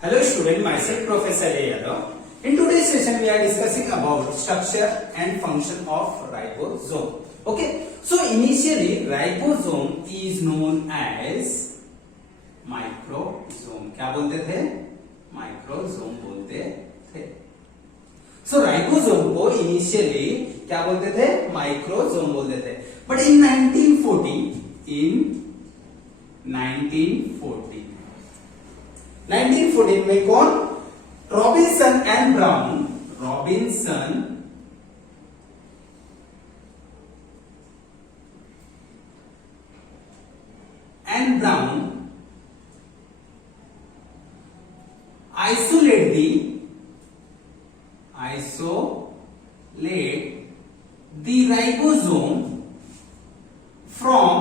Hello student, myself Professor A. Yadav. In today's session we are discussing about structure and function of ribosome. Okay, so initially ribosome is known as microsome. क्या बोलते थे? Microsome बोलते थे. So ribosome को initially क्या बोलते थे? Microsome बोलते थे. But in 1914 में कौन? Robinson and Brown isolate the ribosome from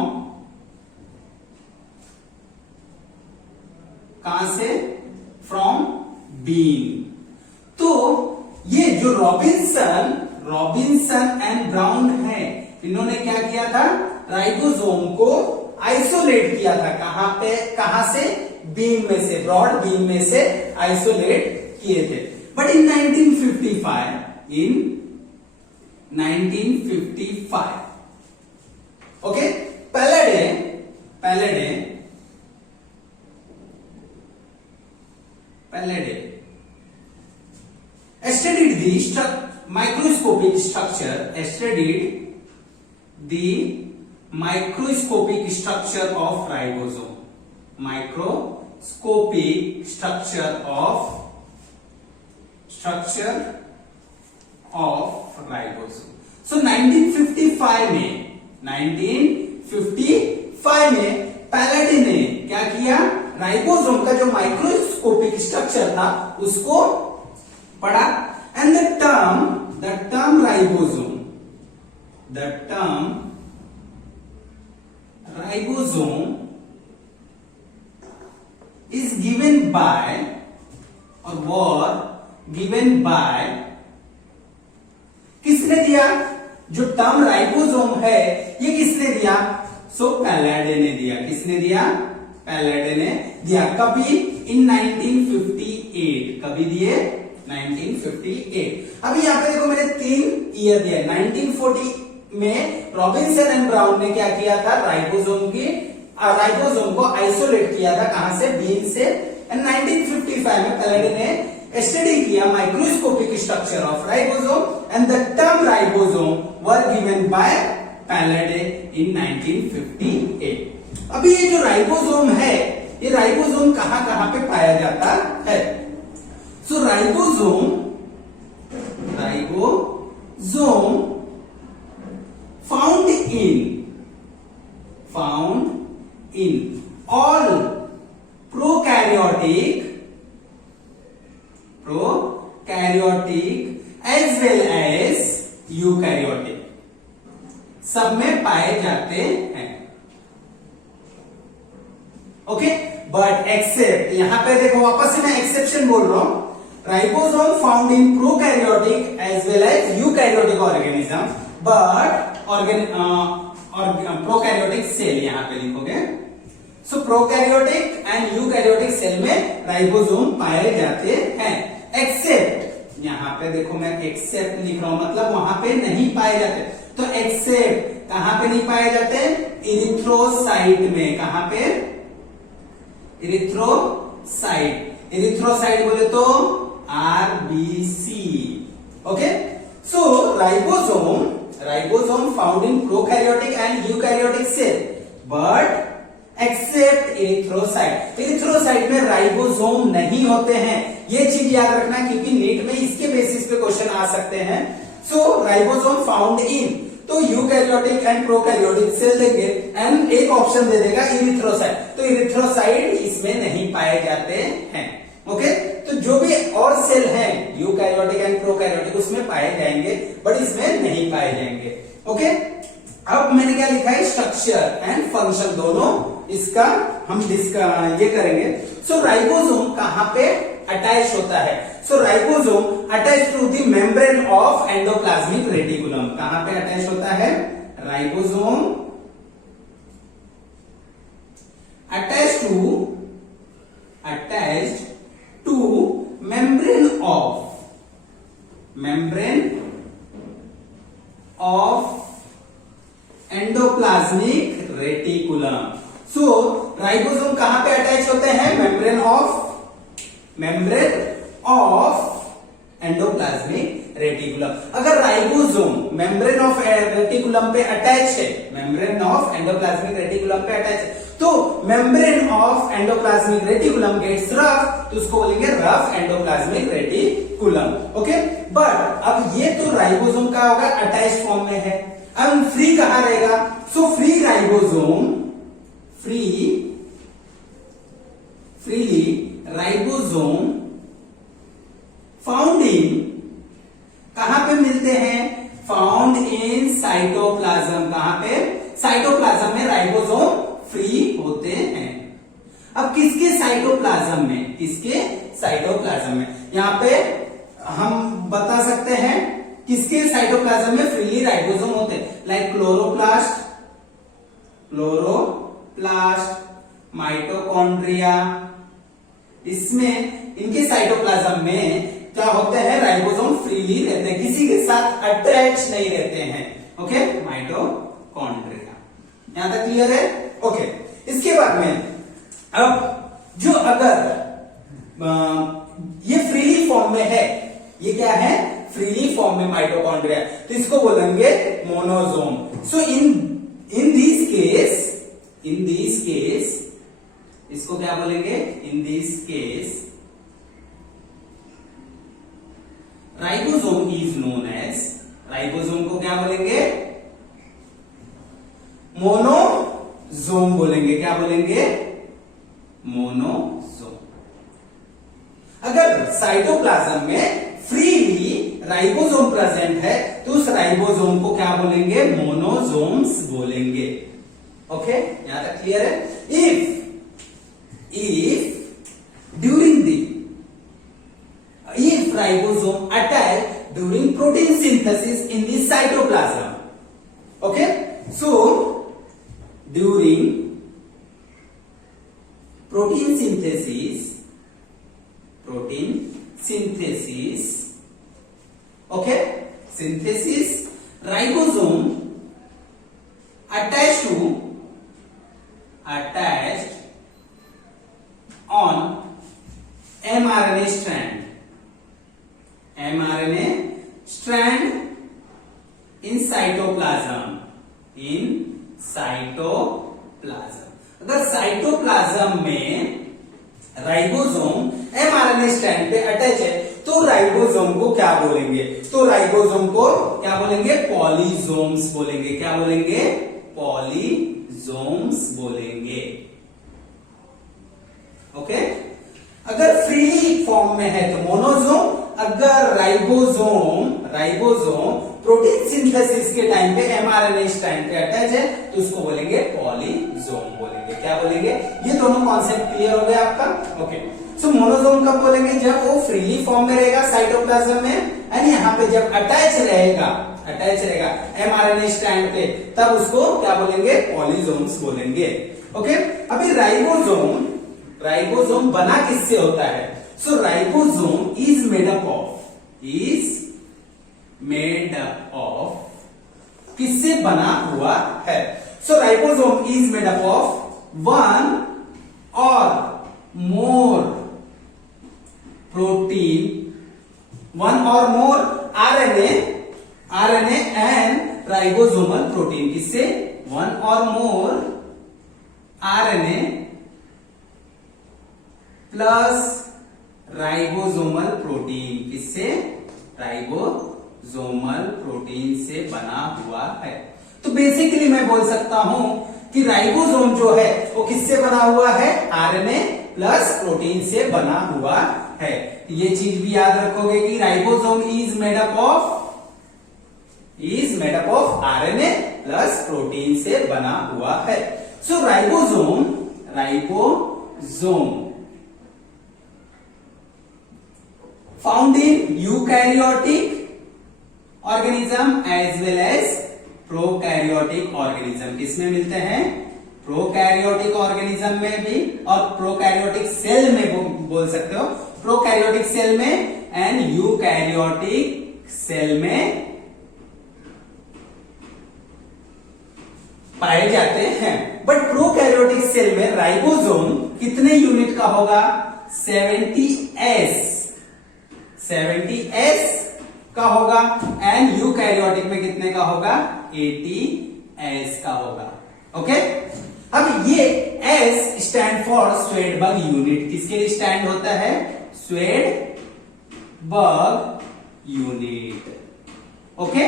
कहां से? From bean. तो ये जो रॉबिन्सन एंड ब्राउन है, इन्होंने क्या किया था? राइबोसोम को आइसोलेट किया था. कहां से? बीन में से, ब्रॉड बीन में से आइसोलेट किए थे. But in 1955 okay, Palade studied the microscopic structure of ribosome. So 1955 में पैलेडे ने क्या किया? राइबोसोम का जो माइक्रोस्कोपिक स्ट्रक्चर था उसको पढ़ा. And the term ribosome is given by किसने दिया? जो टर्म राइबोसोम है ये किसने दिया? सो पैलेडे ने दिया. किसने दिया? पैलेडे ने दिया. कभी? इन 1958. कभी दिए? 1958. अभी यहां पे देखो मैंने 3 ईयर दिया. 1940 में रॉबिन्सन एंड ब्राउन ने क्या किया था? राइबोसोम को आइसोलेट किया था. कहां से? बीन से. एंड 1955 में पैलेडे ने स्टडी किया microscopic structure of ribosome and the term ribosome were given by Palade in 1958. अभी ये जो राइबोसोम है, ये राइबोसोम कहां पे पाया जाता है? So ribosome found in all prokaryotic as well as eukaryotic, सब में पाए जाते हैं. ओके, बट एक्सेप्ट, यहां पे देखो वापस से मैं एक्सेप्शन बोल रहा हूं. Ribosome found in prokaryotic as well as eukaryotic organism, but prokaryotic cell यहां पे लिखोगे. So prokaryotic and eukaryotic cell में राइबोसोम पाए जाते हैं. एक्सेप्ट, यहां पे देखो मैं एक्सेप्ट लिख रहा हूं, मतलब वहां पे नहीं पाए जाते. तो एक्सेप्ट कहां पे नहीं पाए जाते? इरिथ्रोसाइट में. कहां पे? इरिथ्रोसाइट बोले तो RBC. Okay, so ribosome found in prokaryotic and eukaryotic cell but except erythrocyte में राइबोसोम नहीं होते हैं. ये चीज याद रखना क्योंकि नीट में इसके बेसिस पे क्वेश्चन आ सकते हैं. सो राइबोसोम फाउंड इन, तो यूकैरियोटिक एंड प्रोकैरियोटिक सेल देंगे एंड एक ऑप्शन दे देगा इरिथ्रोसाइट. तो इरिथ्रोसाइट इसमें नहीं पाए जाते हैं. ओके, तो जो भी और सेल हैं यूकैरियोटिक एंड प्रोकैरियोटिक उसमें पाए जाएंगे बट इसमें नहीं पाए जाएंगे. ओके, अब मैंने क्या लिखा है? स्ट्रक्चर एंड फंक्शन दोनों इसका हम ये करेंगे. सो राइबोसोम कहां पे अटैच होता है? So ribosome attach to the membrane of endoplasmic reticulum. कहां पे अटैच होता है? Ribosome attached to reticulum. So ribosome कहां पे अटैच होते हैं? Membrane of endoplasmic reticulum. अगर राइबोसोम मेम्ब्रेन ऑफ रेटिकुलम पे अटैच है, मेम्ब्रेन ऑफ एंडोप्लाज्मिक रेटिकुलम पे अटैच है, तो membrane of endoplasmic reticulum gets rough, तो उसको बोलेंगे rough endoplasmic reticulum. Okay, but अब ये तो राइबोसोम का होगा अटैच फॉर्म में है। अब फ्री कहां रहेगा? So free ribosome, freely ribosome found इन, कहां पे मिलते हैं? Found in cytoplasm. कहां पे? साइटोप्लाज्म में राइबोसोम फ्री होते हैं। अब किसके साइटोप्लाज्म में? किसके साइटोप्लाज्म में? यहां पे हम बता सकते हैं किसके साइटोप्लाज्म में फ्रीली राइबोसोम होते हैं, लाइक क्लोरोप्लास्ट, माइटोकॉन्ड्रिया, इसमें इनके साइटोप्लाज्म में क्या होते हैं? राइबोसोम फ्रीली रहते हैं, किसी के साथ अटैच नहीं रहते हैं। Okay, mitochondria. यहां तक क्लियर है? ओके, इसके बाद में अब जो अगर ये फ्रीली फॉर्म में है, ये क्या है? फ्रीली फॉर्म में माइटोकॉन्ड्रिया, तो इसको बोलेंगे मोनोसोम। सो इन दिस केस इसको क्या बोलेंगे? In this case ribosome is known as, ribosome को क्या बोलेंगे? मोनोसोम बोलेंगे। क्या बोलेंगे? मोनोसोम। अगर साइटोप्लाज्म में फ्रीली राइबोसोम प्रेजेंट है तो उस राइबोसोम को क्या बोलेंगे? मोनोसोम्स बोलेंगे। ओके, यहां तक क्लियर है? if ribosome attach during protein synthesis in the cytoplasm. Okay, so during protein synthesis, okay, ribosome attached on mRNA strand in cytoplasm. अगर साइटोप्लाज्म में राइबोसोम mRNA स्ट्रैंड पे अटैच है तो राइबोसोम को क्या बोलेंगे? तो राइबोसोम को क्या बोलेंगे? पॉलीसोम्स बोलेंगे। क्या बोलेंगे? पॉलीसोम्स बोलेंगे। ओके, अगर फ्रीली फॉर्म में है तो मोनोसोम, अगर राइबोसोम प्रोटीन सिंथेसिस के टाइम पे mRNA स्ट्रैंड पे अटैच है तो उसको बोलेंगे पॉलीसोम बोलेंगे। क्या बोलेंगे? ये दोनों कॉन्सेप्ट क्लियर हो गया आपका? ओके, सो मोनोसोम कब बोलेंगे? जब वो फ्रीली फॉर्म में रहेगा साइटोप्लाज्म में, एंड यहाँ पे जब अटैच रहेगा mRNA स्ट्रैंड पे, तब उसको क्या बोलेंगे? पॉलीसोम्स बोलेंगे। ओके, अभी राइबोसोम बना किससे होता है? So ribosome is made up of किससे बना हुआ है? So ribosome is made up of one or more RNA and ribosomal protein. किससे? One or more RNA plus ribosomal protein. किससे? राइबोसोमल प्रोटीन से बना हुआ है। तो बेसिकली मैं बोल सकता हूं कि राइबोसोम जो है वो किससे बना हुआ है? RNA प्लस प्रोटीन से बना हुआ है। ये चीज भी याद रखोगे कि ribosome is made up of RNA plus protein से बना हुआ है। So ribosome found in eukaryotic organism as well as prokaryotic organism. किसमें मिलते हैं? प्रोकैरियोटिक ऑर्गेनिज्म में भी और प्रोकैरियोटिक सेल में बोल सकते हो, प्रोकैरियोटिक सेल में एंड यूकैरियोटिक सेल में पाए जाते हैं। बट प्रोकैरियोटिक सेल में राइबोसोम कितने यूनिट का होगा? 70s का होगा। एंड यूकैरियोटिक में कितने का होगा? 80s का होगा। ओके, अब ये S stand for Svedberg unit. किसके लिए स्टैंड होता है? Svedberg unit. Okay,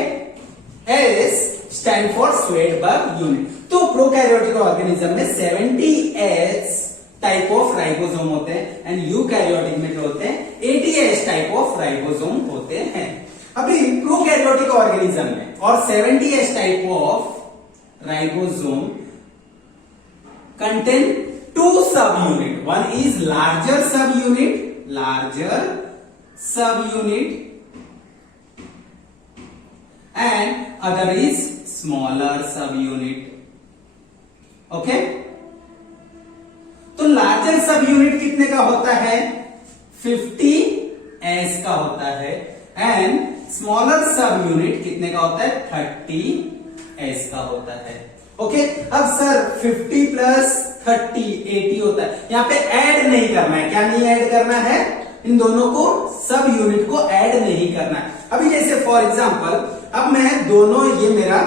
S stand for Svedberg unit. तो प्रोकैरियोटिक ऑर्गेनिज्म में 70s टाइप ऑफ राइबोसोम होते हैं एंड यूकैरियोटिक में जो होते हैं 80s टाइप ऑफ राइबोसोम होते हैं। अभी प्रोकैरियोटिक ऑर्गेनिज्म में और 70s type of ribosome contain two subunit. One is larger subunit and other is smaller subunit. Okay, तो लार्जर सब यूनिट कितने का होता है? 50s का होता है एंड स्मॉलर सब यूनिट कितने का होता है? 30s का होता है। ओके, अब सर 50 प्लस 30 80 होता है। यहां पे ऐड नहीं करना है। क्या नहीं ऐड करना है? इन दोनों को सब यूनिट को ऐड नहीं करना है। अभी जैसे फॉर एग्जांपल, अब मैं दोनों, ये मेरा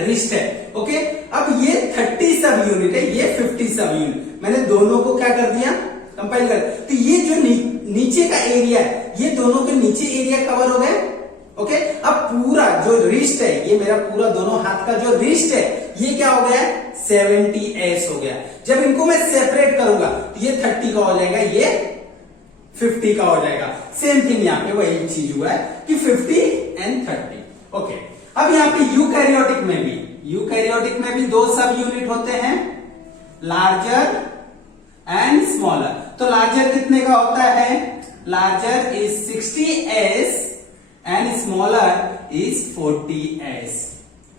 रिस्ट है। ओके, अब ये 30 सब यूनिट है, ये 50 सब यूनिट। मैंने दोनों को क्या कर दिया? कंपाइल कर। तो ये जो नीचे का एरिया है, ये दोनों के नीचे एरिया कवर हो गए। ओके, अब पूरा जो रिस्ट है, ये मेरा पूरा दोनों हाथ का जो रिस्ट है, ये क्या हो गया? 70s हो गया। जब इनको मैं सेपरेट करूंगा तो ये 30 का हो जाएगा, ये 50 का हो जाएगा। सेम थिंग यहाँ पे वही चीज हुआ है कि 50 एंड 30। ओके, अब यहाँ पे यूकैरियोटिक में भी दो सब यूनिट होते हैं, लार्जर एंड स्मॉलर। तो लार्जर कितने का होता है? Larger is 60s and smaller is 40s।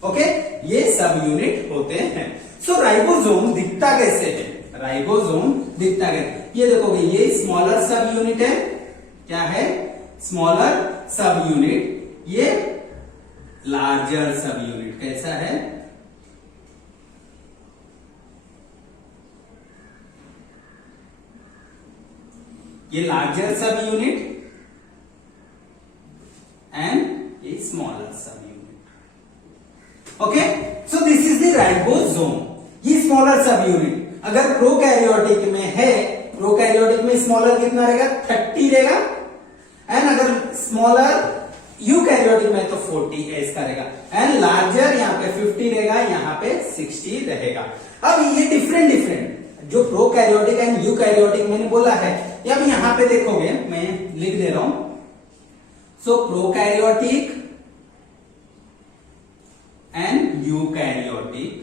Okay, ये सब यूनिट होते हैं। सो राइबोसोम दिखता कैसे है? राइबोसोम दिखता कैसे? ये देखोगे, ये स्मॉलर सब यूनिट है। क्या है? Smaller sub unit. ये लार्जर सब यूनिट कैसा है? ये लार्जर सब यूनिट एंड ये smaller sub unit. Okay, so this is the ribosome. ये स्मॉलर सब यूनिट अगर प्रोकैरियोटिक में है, प्रोकैरियोटिक में स्मॉलर कितना रहेगा? 30 रहेगा एंड अगर स्मॉलर यूकैरियोटिक में तो 40s का रहेगा एंड लार्जर यहाँ पे 50 रहेगा, यहाँ पे 60 रहेगा। अब ये डिफरेंट जो प्रोकैरियोटिक एंड यूकैरियोटिक मैंने बोला है, अब यहां पे देखोगे, मैं लिख दे रहा हूं। सो प्रोकैरियोटिक एंड यूकैरियोटिक,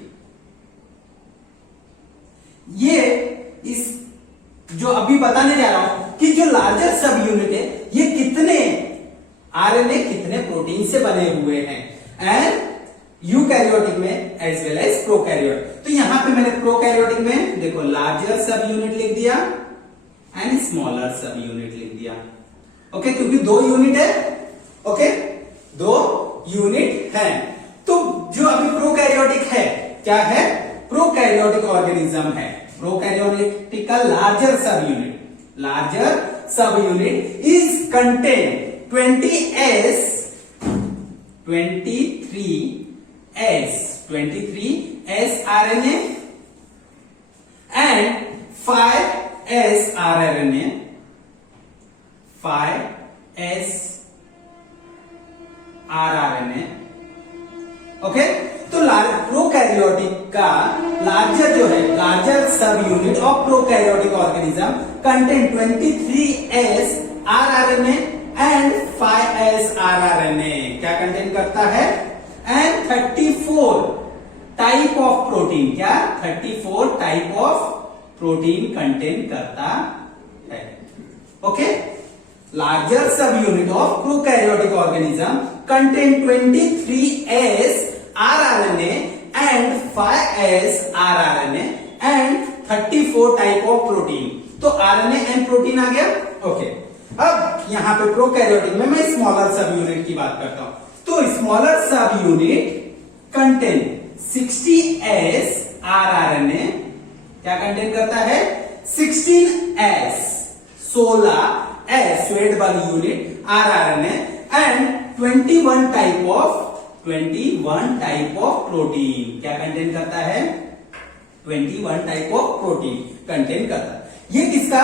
ये इस जो अभी बताने जा रहा हूं कि जो लार्जर सब यूनिट है, ये कितने आरएनए कितने प्रोटीन से बने हुए हैं एंड यूकैरियोटिक में एज वेल एज प्रोकैरियोटिक। तो यहां पे मैंने प्रोकैरियोटिक में देखो लार्जर सब यूनिट लिख दिया एंड स्मॉलर सब यूनिट लिख दिया। ओके, क्योंकि दो यूनिट है। ओके, दो यूनिट है। तो जो अभी प्रोकैरियोटिक है, क्या है? प्रोकैरियोटिक ऑर्गेनिज्म है। प्रोकैरियोटिक का larger sub unit is contain 23s RNA and 5s rRNA, 5s rRNA। Okay, तो प्रोकैरियोटिक का लार्जर जो है, larger sub unit of prokaryotic organism contain 23s rRNA and 5s rRNA। क्या कंटेन करता है? And 34 type of protein. क्या? 34 type of protein contain करता है। Okay, larger sub unit of prokaryotic organism contain 23s rRNA and 5s rRNA and 34 type of protein. तो RNA and protein आ गया। Okay, अब यहां पे प्रोकैरियोटिक में मैं स्मॉलर सब यूनिट की बात करता हूं। तो smaller sub unit contain 60s RRNA क्या कंटेन करता है? 16S 16S sweat bulb unit RRNA and 21 type of protein क्या कंटेन करता है? 21 टाइप ऑफ प्रोटीन कंटेन करता है। ये किसका?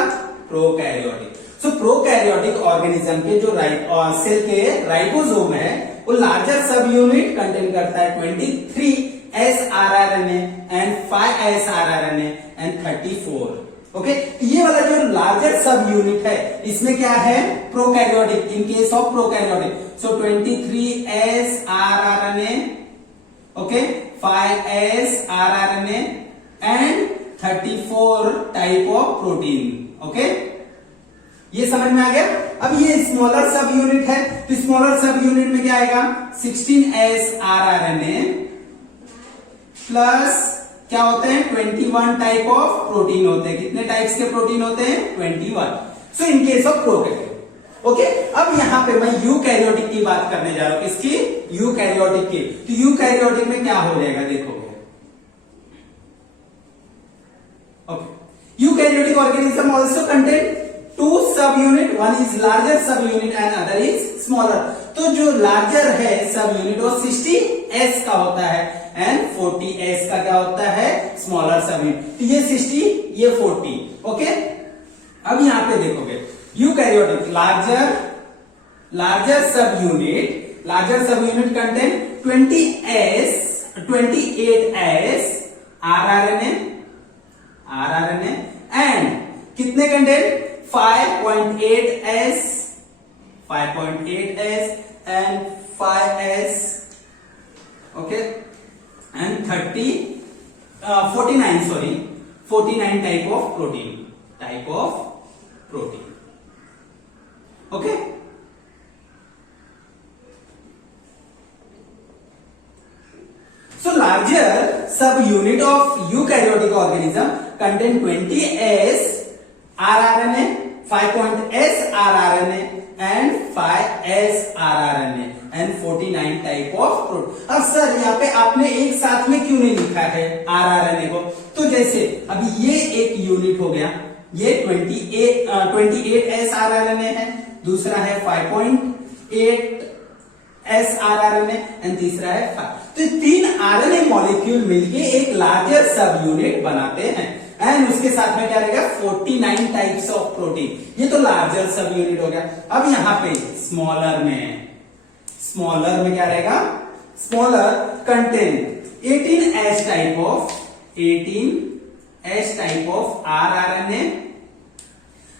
प्रोकैरियोटिक। सो प्रोकैरियोटिक ऑर्गेनिज्म के जो सेल के राइबोसोम है वो लार्जर सब यूनिट कंटेन करता है 23S RRNA and 5S RRNA and 34। Okay, ये वाला जो लार्जर सब यूनिट है इसमें क्या है? Prokaryotic. In case of prokaryotic so 23S RRNA, okay, 5S RRNA and 34 type of protein. Okay, ये समझ में आ गया। अब ये स्मॉलर सब यूनिट है तो स्मॉलर सब यूनिट में क्या आएगा? 16S RRNA प्लस क्या होते हैं? 21 टाइप ऑफ प्रोटीन होते हैं। कितने टाइप्स के प्रोटीन होते हैं? 21। So in case of prokaryotic. Okay, अब यहां पे मैं यूकैरियोटिक की बात करने जा रहा हूं। किसकी? यूकैरियोटिक की। तो यूकैरियोटिक में क्या हो जाएगा देखोगे। Okay, eukaryotic organism also contain two सब unit, one is larger sub unit and other is smaller. तो जो लार्जर है सब यूनिट वो 60S का होता है एंड 40S का क्या होता है? Smaller sub unit. तो ये 60, ये 40। ओके, अब यहां पे देखोगे eukaryotic larger sub unit contain 28S RRNA and कितने contain? 5.8S and 5S, okay, and 49 type of protein. Okay, so larger sub unit of eukaryotic organism contain 20S RRNA, 5.S RRNA and 5S RRNA and 49 type of protein. अब sir यहाँ पे आपने एक साथ में क्यों नहीं लिखा है RRNA को? तो जैसे अभी ये एक यूनिट हो गया, ये 28S RRNA है, दूसरा है 5.8S RRNA एंड तीसरा है 5। तो 3 RNA मॉलिक्यूल मिलके एक लार्जर सब यूनिट बनाते हैं एंड उसके साथ में क्या रहेगा? 49 टाइप्स ऑफ प्रोटीन। ये तो लार्जर सब यूनिट हो गया। अब यहां पे स्मॉलर में क्या रहेगा? Smaller contain 18S type of RRNA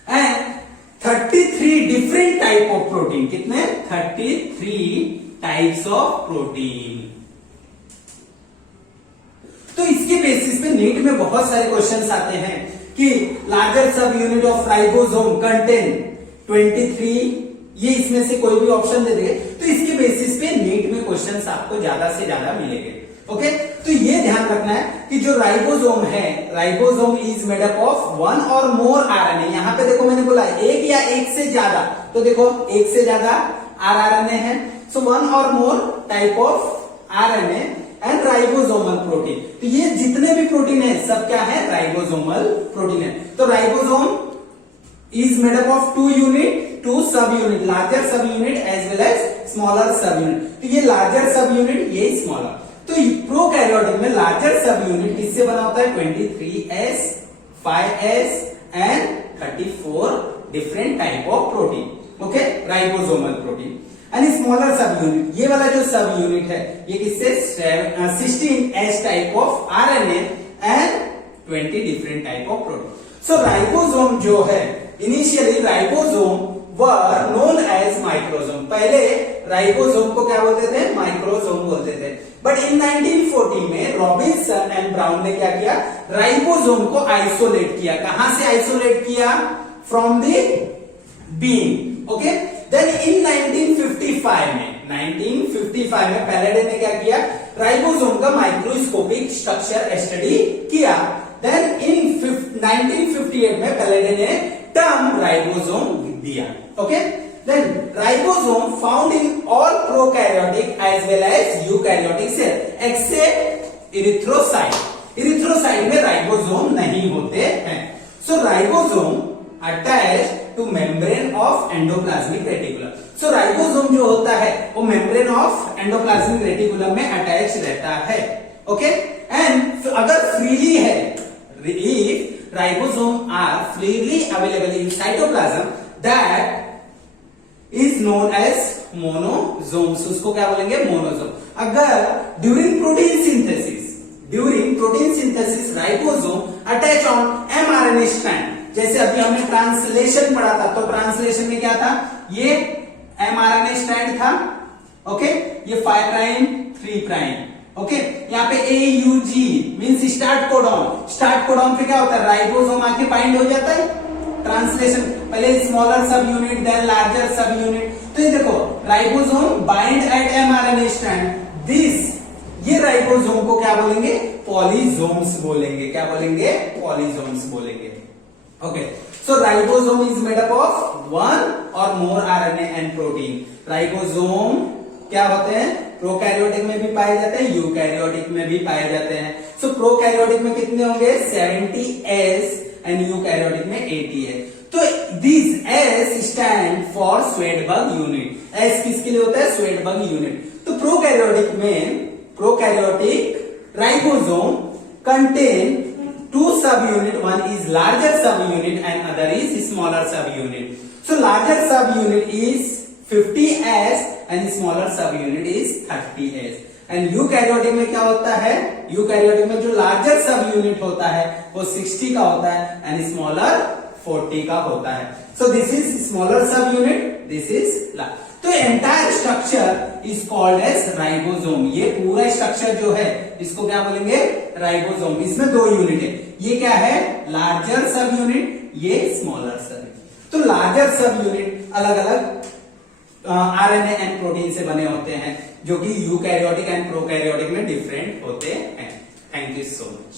and 33 different type of protein. कितने? 33 टाइप्स ऑफ प्रोटीन। तो इसके बेसिस पे नीट में बहुत सारे क्वेश्चंस आते हैं कि larger sub unit of ribosome contain 23, ये इसमें से कोई भी ऑप्शन दे देंगे तो इसके बेसिस पे नीट में क्वेश्चंस आपको ज्यादा से ज्यादा मिलेंगे। ओके, तो ये ध्यान रखना है कि जो राइबोसोम है, ribosome is made up of 1 और मोर RNA। यहां पे देखो मैंने बोला एक या एक से ज्यादा, तो देखो एक से ज्यादा RRNA है, सो 1 और मोर type of RNA and ribosomal protein. तो ये जितने भी प्रोटीन है सब क्या है? राइबोसोमल प्रोटीन है। तो ribosome is made up of 2 unit, 2 sub unit, larger sub unit as well as smaller sub unit. तो ये लार्जर सब यूनिट, ये स्मॉलर। तो प्रोकैरियोटिक में लार्जर सब यूनिट किससे बना होता है? 23S, 5S and 34 different type of protein. Okay, ribosomal protein. And smaller sub unit, ये वाला जो सब यूनिट है ये किससे? 16S type of RNA and 20 different type of protein. So ribosome जो है, initially ribosome were known as microsome. पहले ribosome को क्या बोलते थे? माइक्रोसोम बोलते थे। बट इन 1940 में रॉबिन्सन एंड ब्राउन ने क्या किया? राइबोसोम को आइसोलेट किया। कहां से आइसोलेट किया? From the bean. Okay, then in 1955 में पैलेडे ने क्या किया? राइबोसोम का माइक्रोस्कोपिक स्ट्रक्चर स्टडी किया। देन इन 1958 में पैलेडे ने टर्म राइबोसोम दिया। Okay, then ribosome found in all prokaryotic as well as eukaryotic cell except erythrocyte। Erythrocyte में राइबोसोम नहीं होते हैं। So ribosome attach to membrane of endoplasmic reticulum. So ribosome जो होता है वो मेम्ब्रेन ऑफ एंडोप्लाज्मिक रेटिकुलम में अटैच रहता है। ओके, एंड अगर फ्रीली है, if ribosome are freely available in cytoplasm, that is known as monosomes. उसको क्या बोलेंगे? मोनोसोम। अगर during protein synthesis ribosome attach on mRNA strand, जैसे अभी हमने ट्रांसलेशन पढ़ा था, तो ट्रांसलेशन में क्या था? ये mRNA स्ट्रैंड था। ओके, ये 5 प्राइम 3 प्राइम। ओके, यहाँ पे AUG मींस स्टार्ट कोडॉन पे क्या होता है? राइबोसोम आके बाइंड हो जाता है। ट्रांसलेशन पहले smaller sub unit then larger sub unit. तो ये देखो, ribosome bind at mRNA strand, this ये राइबोसोम को क्या बोलेंगे? पॉलीसोम्स बोलेंगे। क्या बोलेंगे? पॉलीसोम्स बोलेंगे। Okay, so ribosome is made up of 1 or more RNA and protein. Ribosome क्या होते हैं? प्रोकैरियोटिक में भी पाए जाते हैं, यूकैरियोटिक में भी पाए जाते हैं। सो प्रोकैरियोटिक में कितने होंगे? 70S एंड यूकैरियोटिक में 80S। तो this S stand for Svedberg unit. S किसके लिए होता है? Svedberg unit. तो prokaryotic ribosome contain 2 subunit, one is larger subunit and other is smaller subunit. So larger subunit is 50S and smaller subunit is 30S. And eukaryotic में क्या होता है? Eukaryotic में जो लार्जर सबयूनिट होता है वो 60 का होता है एंड स्मॉलर 40 का होता है। So this is smaller subunit, this is large. तो entire structure is called as ribosome. ये पूरा स्ट्रक्चर जो है इसको क्या बोलेंगे? राइबोसोम। इसमें 2 यूनिट है। ये क्या है? लार्जर सब यूनिट, ये स्मॉलर सब यूनिट। तो लार्जर सब यूनिट अलग अलग आरएनए एंड प्रोटीन से बने होते हैं, जो कि यूकैरियोटिक एंड प्रोकैरियोटिक में डिफरेंट होते हैं। Thank you so much.